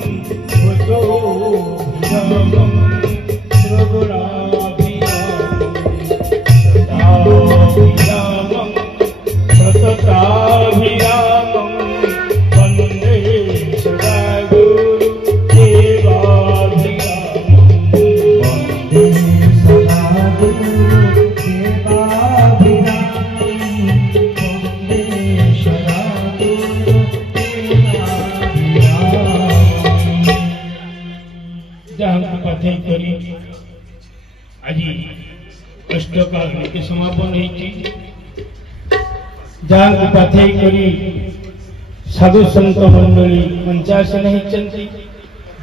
भूतो विरामं सतताभिरामं वन्दे सदा पाठे करी आज अष्टकाल के समापन जहाँ पाठे करी साधु संत मंडली पंचासन होती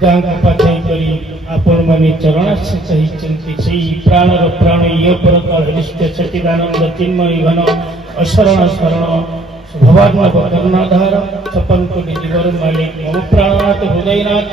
जहाँ पाठे करी आपण माने चरणाश्रय चाहिए से प्राणर प्राण ये परकार हरिष्ठ सच्चिदानंद चिन्मय घन अशरण शरण भवात्मक करुणाधार छपन कोटि जीवर मालिक मम प्राणनाथ हृदयनाथ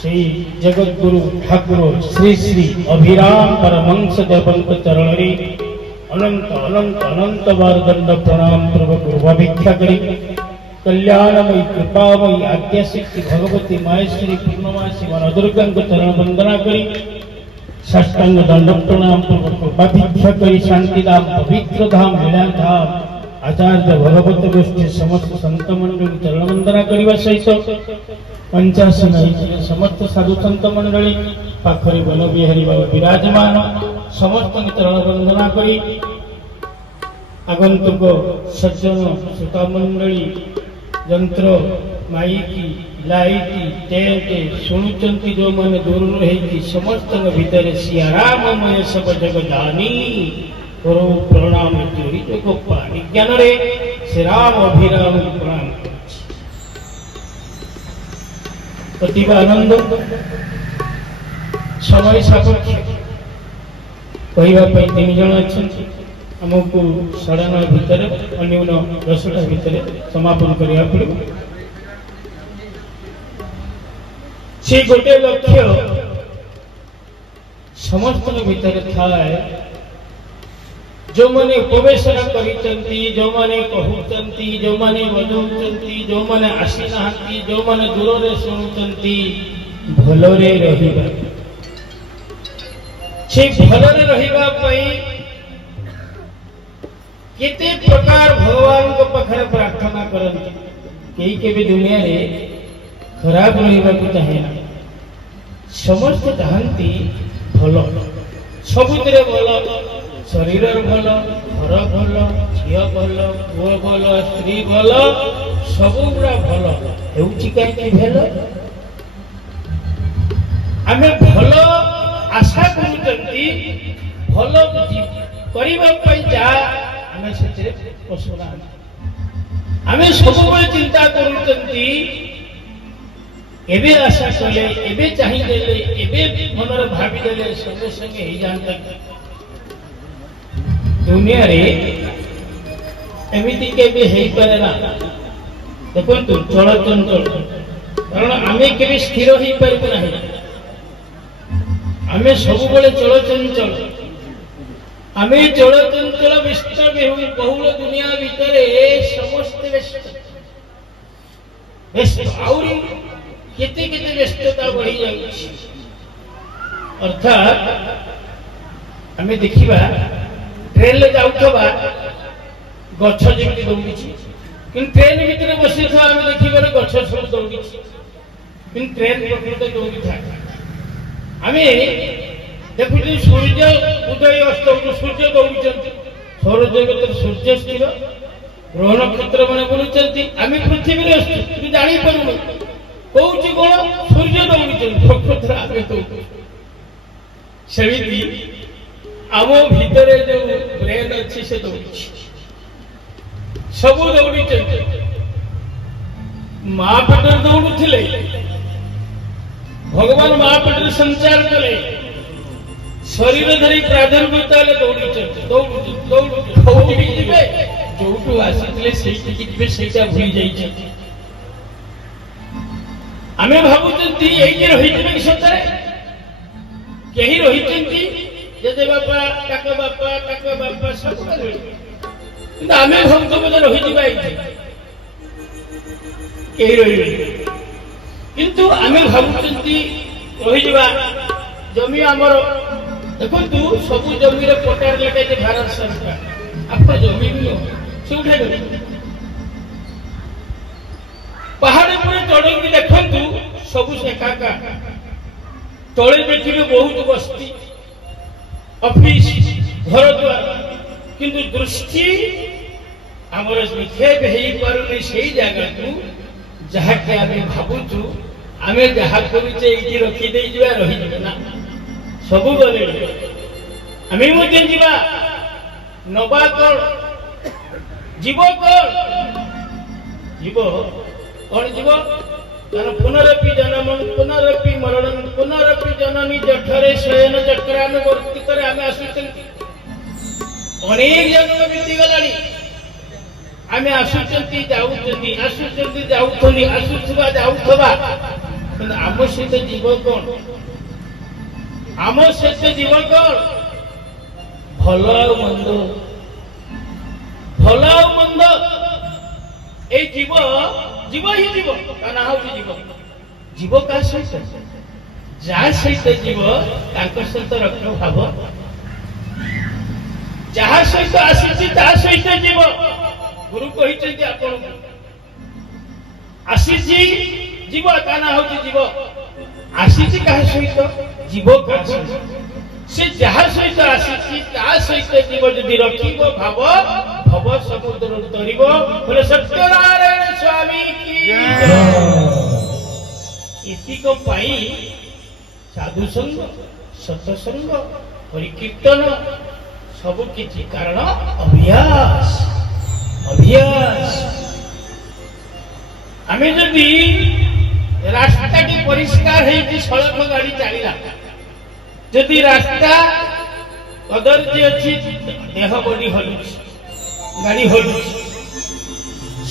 श्री जगत गुरु ठाकुर श्री श्री अभिराम परमहंस देवंत चरण अनंत अनंत अनंत बार दंड प्रणाम पूर्वक भिक्षा करी कल्याणमयी कृपामयी आद्यशक्ति भगवती माहेश्वरी पूर्णमासी वन दुर्गा चरण वंदना करी साष्टांग दंड प्रणाम पूर्वक भिक्षा करी शांतिधाम पवित्र धाम लीला धाम आचार्य भगवत गोष्ठी समस्त संत मंडली चरण वंदना करने सहित पंचासन समस्त साधु संत मंडली पाखरी बन बिहारी बाबू विराजमान समस्त चरण वंदना करी आगंतुक सज्जन श्रोता मंडली यंत्र माइकी लाइटी टेंट शुणुचंती जो मैंने दूर रही समस्त भीतर सियाराममय सब जग जानी करो प्रणाम जोड़ी जो गोपा विज्ञान रे श्री राम अभिराम प्रणाम प्रतिभा आनंद समय सापेक्ष कहवाई तीन जन अच्छा आमको 9:30 भितर अन्यून 10टा भितर समापन करिया पड़ो से गोटे लक्ष्य समस्त भितर थाए जो मैंने उपवेशना करिचंती जो मैंने कहउचंती जो मैंने बजाउचंती जो मैंने आसी नाहंती जो मैंने दूर रे सुनुचंती भलरे रहिबा से भलरे रहिबा पई केते प्रकार भगवान को पाखरे प्रार्थना करंती केई के भी दुनिया रे खराब रहिबा को चाहे ना समस्त चाहंती भलो सबुतरे भलो शरीर भल घर भल झील भल पुओ भल स्त्री भल सबू गुड़ा भल कहीं भेल आम भल आशा करूँ भल करने जा आम से पशुना आम सब चिंता करुँचे आशा कले एबे चाहिए एबे मनर भावीदे संगे संगे हो जाता दुनिया रे एमिति केबे हेई पारे ना देखंतु चलचंचल कारण आमे केबे स्थिर हेई पारबो नाही आमे सब बेले चलचंचल आमे चलचंचल व्यस्त बहुल दुनिया भितरे समस्त व्यस्त आउरी केते केते व्यस्तता बढ़ी जाउछि अर्थात आमे देखिबा ट्रेन ले जाउथबा गछ जेमि दौड़ी कि ट्रेन भितर बसी था आम देखिबार गछ सब दौड़ी कि ट्रेन प्रकृत दौड़ी था आम देखु सूर्य उदय अस्त सूर्य दौड़ी सौर जगत सूर्य स्थिर ग्रह नक्षत्र मैंने बुलूँ आम पृथ्वी कि जापारू कौन कौन सूर्य दौड़ी प्रकृत आम दौड़ सेमती आम भितर जो ब्रेन अच्छी से दौड़ी सबू दौड़ी माँ पेटर दौड़ुले भगवान माँ पेटर संचार कले शरीर धरी प्रादुर्भूत दौड़ी जो आसी से भूली जाइए आम भावुंट रही सतरे कहीं रही जेजे बापा टाका बापा सब आम भावुँ बोले रही रही किंतु आमे भाबुचंती रहिजिबा जमी हमर देखंतु सबु जमी रे पटार लगे जे भारत सरकार आप जमी भी नो से उठा दे पहाड़ पर चढ़ी भी देखंतु सबु से काका तळे देखिबे बहुत बस्ती ऑफिस घर द्वार किंतु दृष्टि आमर निक्षेप हेई पारुनी सेई जगह को जहा के आमे भाबुचु आमे जहा करूचे एठी रखी देई जिबा रही ना सबु गले आमे मते जिबा नबा कर जीव कर जीव कौन जीव कारण पुनरपि जन्मं पुनरपि मरणं पुनरपि जननी जठरे शयन चक्रानुवर्ती करे आमे आसुचंती अनेक जन्म बीती गलानी आमे आसुचंती जाउचंती आसुचंती जाउथनी आसुथबा जाउथबा किंतु आम सहित जीव कोन आम सहित जीव कोन भल और मंद भल और मंद ए जीव जीव ही जीव का ना होची जीव जीव का सहित जा सहित जीव तांकर सहित रक्त भाव जहा सहित आसी ता सहित जीव गुरु कहिचंती आपण आसीची जीव का ना होची जीव आसीची का सहित जीव का से जहा सहित आसीची ता सहित जीव यदि रखिबो भाव भव समुद्र तरिबो बोले सत्यनारायण स्वामी की इति को पाई साधु संग सत्संग परिकीर्तन सब किछि कारण अभ्यास अभ्यास आमे जदि रास्ता की परिष्कार है सड़क गाड़ी चलला जदि रास्ता कदर्जी अच्छी देह बड़ी हलु गाड़ी हलु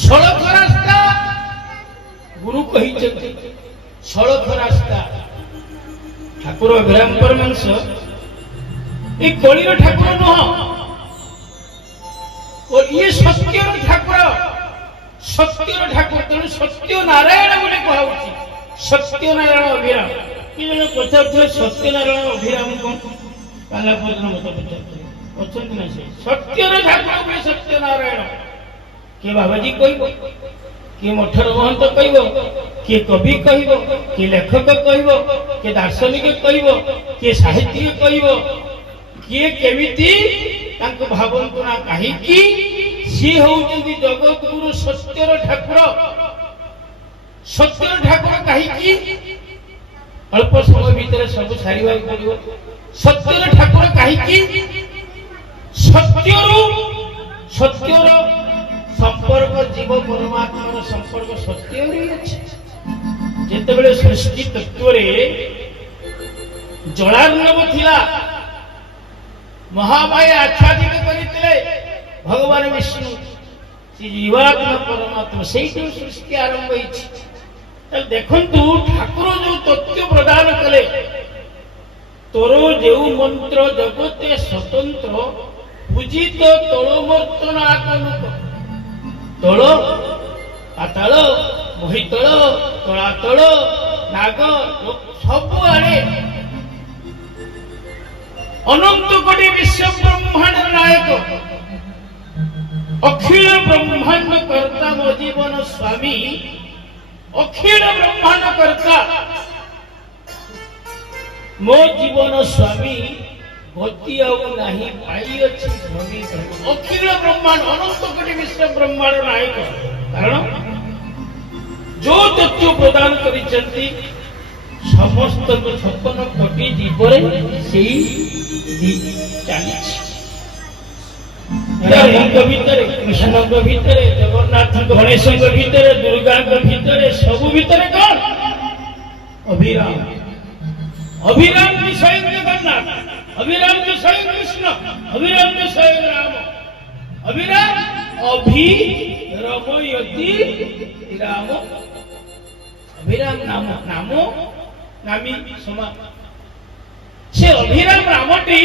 सड़क रास्ता गुरु कही सड़क रास्ता ठाकुर अभिराम परमहंस ये कलिर ठाकुर नुह और ये सत्य ठाकुर तेणु सत्य नारायण बोले कहुची सत्य नारायण अभिराम कि जन पचार सत्य नारायण अभिराम कौन काला पदन मत पचार ना से सत्य ठाकुर बोले सत्य नारायण किए बाबाजी कह किए मठर महंत कह किए कवि कह किए लेखक कह किए दार्शनिक कह किए साहित्यिक कह किए केमिति भावंतु ना कहीं सी होउचंती जगत गुरु सत्यर ठाकुर कहीं अल्प समय भीतर सब सारिबा पड़िबो सत्यर ठाकुर कहीं सत्यर संपर्क जीव परमात्मा संपर्क सत्य जेतेबेले सृष्टि तत्व रे जलार्णव थिला महामाया आच्छादित करते भगवान विष्णु जीवात्मा परमात्मा से सृष्टि आरंभ हो देखु ठाकुर जो तत्व प्रदान कले तोर जो मंत्र जगते स्वतंत्र पूजित तोलमर्तन आकनुक तोल पाताल मोहितल तलातल नाग सब आड़े अनंत कोटि विश्व ब्रह्मांड नायक अखिल ब्रह्मांड कर्ता मो जीवन स्वामी अखिल ब्रह्मांड कर्ता मो जीवन स्वामी गति नहीं पाई अच्छी अखिल ब्रह्मांड अनंत कोटि विश्व ब्रह्मांड नायक कारण जो तत्व प्रदान करिसेंती समस्त 56 कोटि जीवरे राम भितर कृष्ण भितर जगन्नाथ गणेश भितर दुर्गा भितर सब भितर कौन अभिराम अभिराम जी स्वयं जगन्नाथ अभिराम जी स्वयं कृष्ण अभिराम जी स्वयं राम अभिराम अभिरमयति राम अभिराम नाम नामो नामी समा से अभिराम रामटी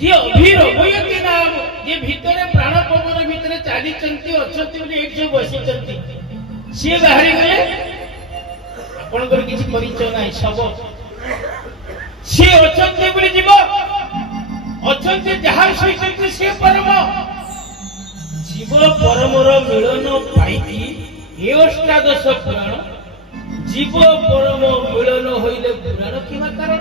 जी अभिरमयति नाम जे भितरे प्राण पवन भितरे चाली चंती अछंती बोली एक जो बसी चंती सी बाहरी गले ଆପଣଙ୍କର କିଛି ପରିଚୟ ନାହିଁ ଶବ ସେ ଅଛନ୍ତି ବୋଲି ଯିବ ଅଛନ୍ତି ଯାହା ସହିତ ସେ ପରମ जीव परमर मिलन पाई अष्टादश पुराण जीव परम मिलन होइले पुराण किमा कारण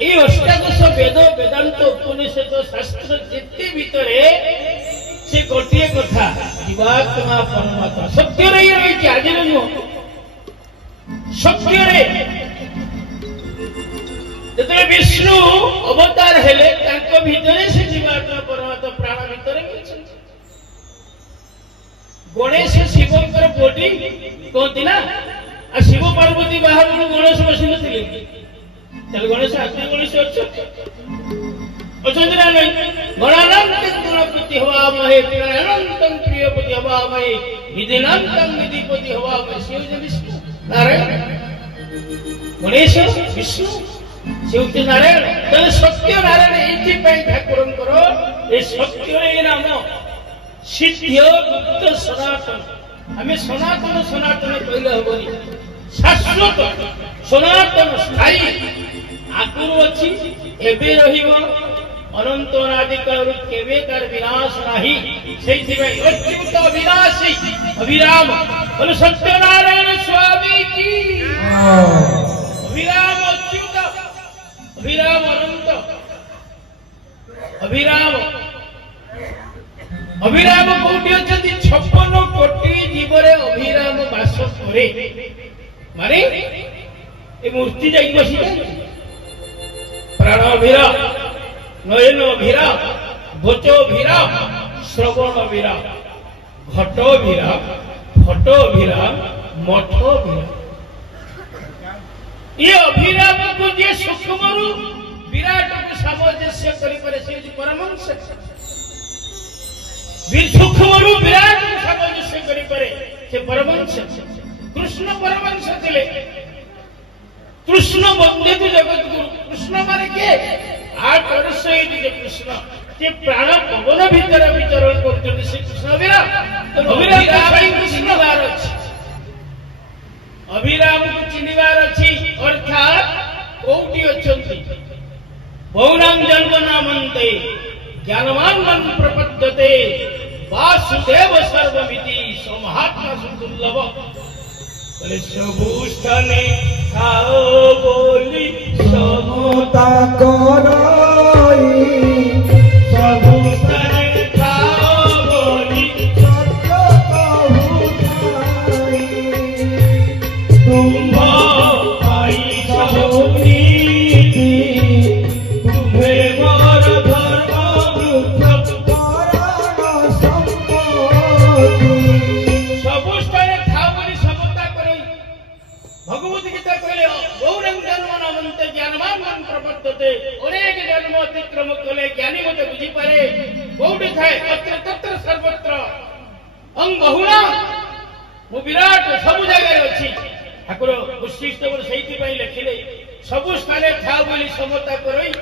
ए अष्टादश वेद वेदांत उपनिषद शास्त्र जेते भितरे से गोटे कथा जीवात्मा परमात्मा सत्य रही रही आज नुह सत्य रे जतले विष्णु अवतार हेले तांको भितरे से जीवात्मा परमात्मा प्राण भितरे गणेश शिवकर बोटी कहती ना आ शिव पार्वती बाहर गणेश बसी नथिले चल गणेश आत्मा गणेश अच्छा ना नहीं गणानंतं गणपति हवामहे प्रियानंतं प्रियपति हवामहे निधिनंतं निधिपति हवामहे शिव विष्णु नारायण गणेश विष्णु शिवजी नारायण तेरे सत्य नारायण ये ठाकुर सत्य नाम सिद्ध गुप्त सनातन आम सनातन सनातन कहले हबनी शाश्वत सनातन स्थायी आगुरु अच्छी एबे रहिबो अनंत अनादि काल केबे कार विनाश नाही सेति में अच्युत अविनाशी अविराम बोले सत्यनारायण स्वामी की अविराम अच्युत अभिराम अनंत अभिराम अभिराम कोटी अछंती 56 कोटी जीवरे अभिराम वास करे माने ए मूर्ति जाई बसी प्राण अभिरा नयन अभिरा भोचो अभिरा श्रवण अभिरा घट अभिरा फट अभिरा मठ अभिरा ये अभिराम को जे सूक्ष्मरु विराट को सामंजस्य करि परे से परमंश वीर सूक्ष्मरु विराट को सामंजस्य करि परे से परमंश कृष्ण परमंश थिले कृष्ण वंदे तो जगत गुरु कृष्ण माने के आठ वर्ष ये कृष्ण जे प्राण पवन भीतर विचरण करते से कृष्ण विराट अभिराम कृष्ण बार अछि अभिराम को चिन्हवार अच्छी अर्थात कोटि अच्छी बहुनाम जन्म नामन्ते ज्ञानवान मन प्रपद्यते वासुदेव सर्वमिति समहात्मा सुदुर्लभ बोले सबुस्थाने खाओ बोली समता कराई सबुस्थाने खाओ बोली सत्य कहूताई तुम आई सब नीति तुम्हें मोर धर्म वृक्ष कारण संपत्ति सबु स्थाने था बोली समता करई भगवत गीता कहले गौरंग जन्म नामन्ते ज्ञानवान मन प्रपद्यते अनेक जन्म अतिक्रम कले ज्ञानी मते बुझी पारे कोउठी थाए तत्र तत्र सर्वत्र अंग बहुना मु विराट सब जगह अछि ठाकुर उच्छिष्ट सही लिखिले सबु स्थान था बोली समता करई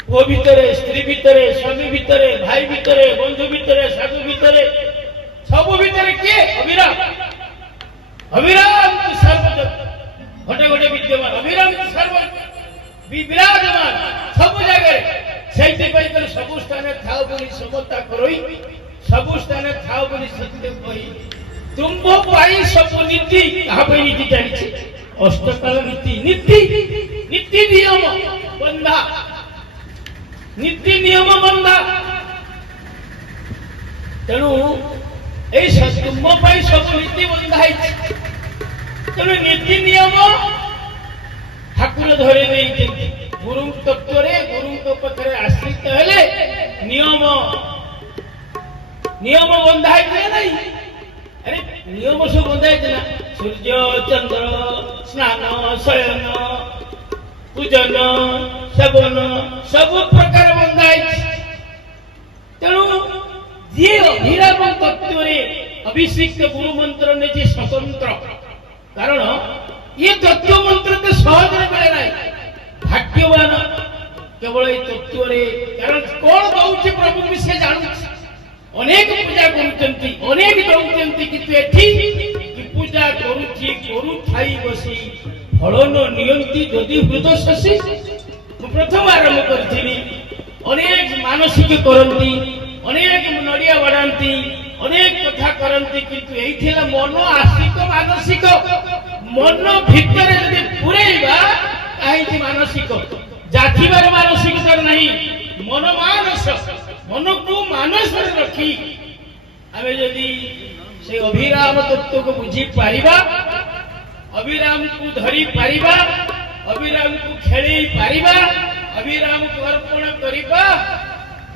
पुओ भितरे स्त्री भितरे स्वामी भितरे भाई भितरे बंधु भितरे साधु भितरे सबु भितरे किए अभिराम अभिराम सर्वजग घटे घटे विद्यमान अभिराम सर्व विराजमान सबु जगह सही सबु स्थान था बोली समता करई सबु स्थान था बोली सत्य कही तुम पाई सब नीति कहा नीति जानी अष्टकाल नीति नीति नीति नियम बंधा नीति नियम बंधा तेणु तुम पाई सब नीति बंधा तेणु नीति नियम ठाकुर धरे नहीं गुरु तत्व गुरु पक्षरे आश्रित हेले नियम नियम बंधा नहीं अरे नियम सब बंधाई ना सूर्य चंद्र स्नान शयन पूजन सेवन सब प्रकार बंधाई तेणु जी अभिराम तत्व अभिषिक्त गुरु मंत्र ने जी स्वतंत्र कारण ये तत्व मंत्र तो सहज मिले ना भाग्यवान केवल ये तत्व कारण कौन दौर प्रभु भी से जानू अनेक पूजा करुचंती अनेक दौचंती किंतु एठी पूजा करूची ଥାଇ ବସି ଫଳ ନ ନିଅନ୍ତି ଯଦି ହୃଦ ଶଶୀ। ମୁଁ ପ୍ରଥମ ଆରମ୍ଭ କରିଥିଲି ଅନେକ ମାନସିକ କରନ୍ତି, ଅନେକ ନଡ଼ିଆ ବାଡ଼ାନ୍ତି, ଅନେକ କଥା କରନ୍ତି, କିନ୍ତୁ ଏଇଥିଲା ମନ ଆସ୍ତିକ ମାନସିକ। ମନ ଭିତରେ ଯଦି ପୁରେଇବା କାହିଁକି ମାନସିକ ଜାତିବାର ମାନସିକତା ନାହିଁ, ମନ ମାନସ। ମନକୁ ମାନସରେ ରଖି ଆମେ ଯଦି ସେ ଅଭିରାମ ତତ୍ତ୍ୱକୁ ବୁଝି ପାରିବା, ଅଭିରାମକୁ ଧରି ପାରିବା, ଅଭିରାମକୁ ଖେଳେଇ ପାରିବା, ଅଭିରାମକୁ ଅର୍ପଣ କରିବା,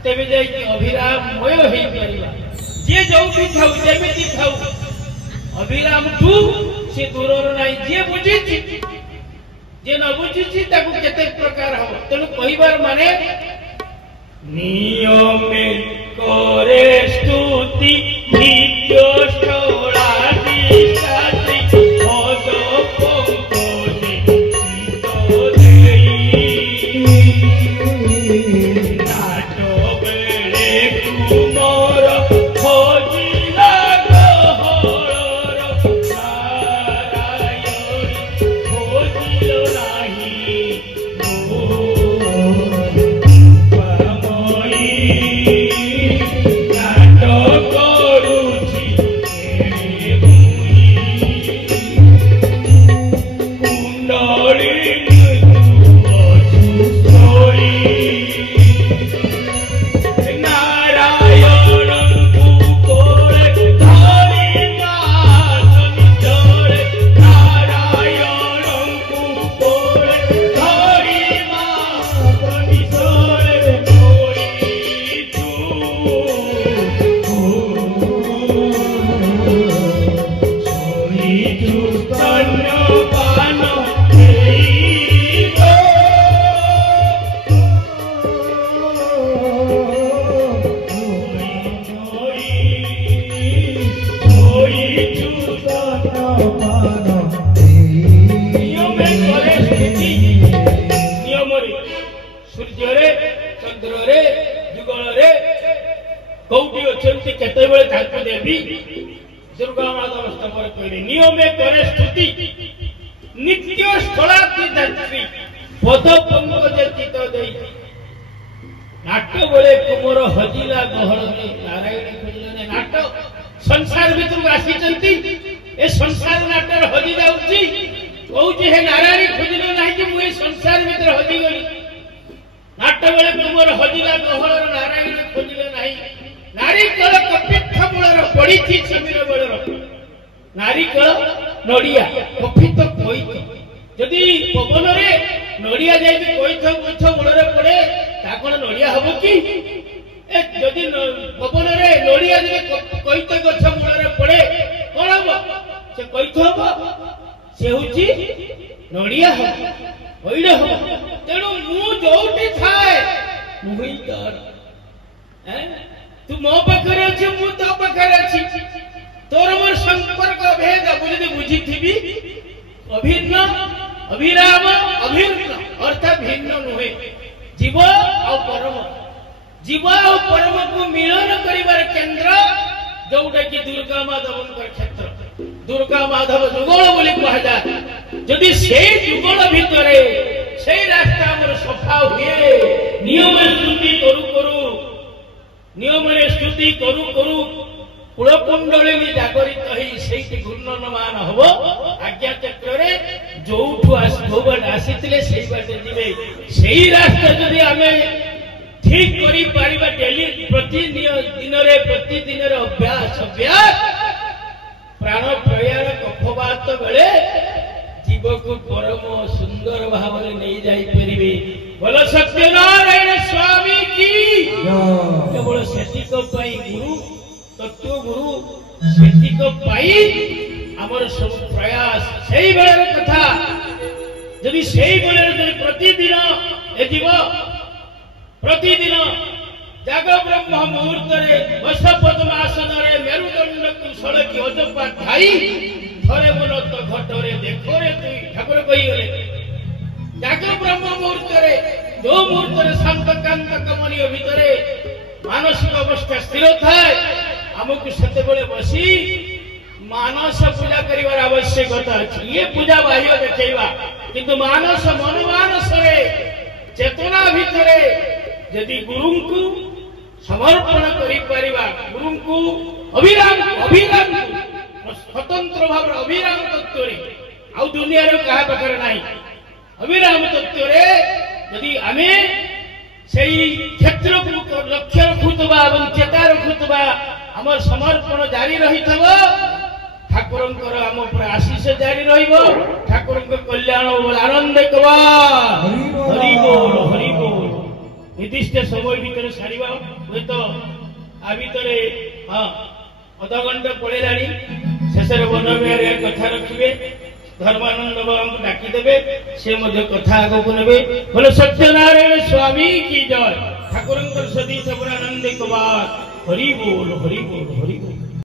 ତେବେ ଯାଇକି ଅଭିରାମମୟ ହେଇପାରିବା। ଯିଏ ଯୋଉଠି ଥାଉ ଯେମିତି ଥାଉ ଅଭିରାମଠୁ ସେ ଦୂରର ନାହିଁ। ଯିଏ ବୁଝିଛି, ଯିଏ ନ ବୁଝିଛି ତାକୁ କେତେ ପ୍ରକାର ହବ। ତେଣୁ କହିବାର ମାନେ ନିୟମେ करे स्तुति नित्य स्थलादि साथी पद पंकजे गीत देई नाट बेले कुमर खोजिला गहळर नारायण खोजिलो नाही कौटी अच्छी केतबे देवी दुर्गा माता स्तंभ कहले नियमे करे स्तुति नित्य स्थलाद्रि पद पंकज चित देई नाट बेले कुमर हजिला गहळ नारायण खोजले नाट संसार भीतर आसी ए संसार नाटर हजि जाउची कहूची हे नारायण खोजले नाही कि मु ए संसार भीतर हजि गली नाट बेले कुमर हजिला गहळ नारायण खोजले नाही नारिकल कपित्थ मूलर पड़ी समीर बलर नारिकल नड़िया कपित्थ कोईथ जदि पवन रे नड़िया जाई कोईथ गछ मूलर पड़े ता कोन नड़िया हबो कि ए जदि पवन रे नड़िया जदि कोईथ गछ मूलर पड़े कोन हबो से कोईथ हबो से होची नड़िया हबो ओइले हबो तेनु मु जोटी थाए मुई तर हैं तू मो पाखरे अछि मु तो पाखरे अछि तोर मोर संपर्क भेद बुझि बुझी थीबी अभिन्न अभिराम अभिन्न अर्थात भिन्न नुहे जीव और परम को मिलन करिवार केंद्र जोटा कि दुर्गा माधवनकर क्षेत्र दुर्गा माधव जुगल बोली कहा जाए जदि से जुगल भितरे से रास्ता हमर सफा हुए नियम स्तुति करू करू नियम स्तुति करू करू कुलकुंडली जागरित ही घूर्णनमान हम आज्ञा चक्र जो बाट आसी से बाटे जीवे से रास्ता जदि आम ठीक कर डेली प्रतिदिन अभ्यास प्राण प्रयाण कफवात बेले जीव को परम सुंदर भाव नहीं जापरि बोल सत्यनारायण स्वामी की केवल सेतिक गुरु तत्व गुरु सेतिक आमर सब प्रयास से बेलर कथा जदि से बेलर प्रतिदिन ए जीव प्रतिदिन जाग ब्रह्म मुहूर्त बस पद्मासन मेरुदंड कुशल की अजपा धाई थरे मन तो घटरे देखरे तु ठाकुर कहीगले जाग ब्रह्म मुहूर्त जो मुहूर्त शांत कांत कमनीय भितर मानसिक अवस्था स्थिर थाए आमको से बसी मानस पूजा करिवार आवश्यकता अछि ये पूजा बाह्य देखैबा किंतु मानस मनोमानस रे चेतना भितरे यदि गुरु को समर्पण करि परिबा गुरु को अभिराम अभिराम स्वतंत्र भाव अभिराम तत्व रे आ दुनिया रे कहा पाखरे नाही अभिराम तत्व रे यदि आमे सेई क्षेत्र को लक्ष्य रखुतबा एवं चेता रखुतबा हमर समर्पण जारी रहितबो ठाकुरंकर आम पर आशीष जारी रहिबो ठाकुरंकर कल्याण आनंद कबा हरि बोल निर्दिष्ट समय भितर सारिबा हुए तो आ भितर हाँ अधा घंटा पड़ेलाणी शेष बनविहार कथा रखिए धर्मानंद बाबा को डाकीदेवे से कथा आग को ने बोले सत्यनारायण स्वामी की जय ठाकुरंकर सदी आनंद कबार हरि बोल हरि बोल हरि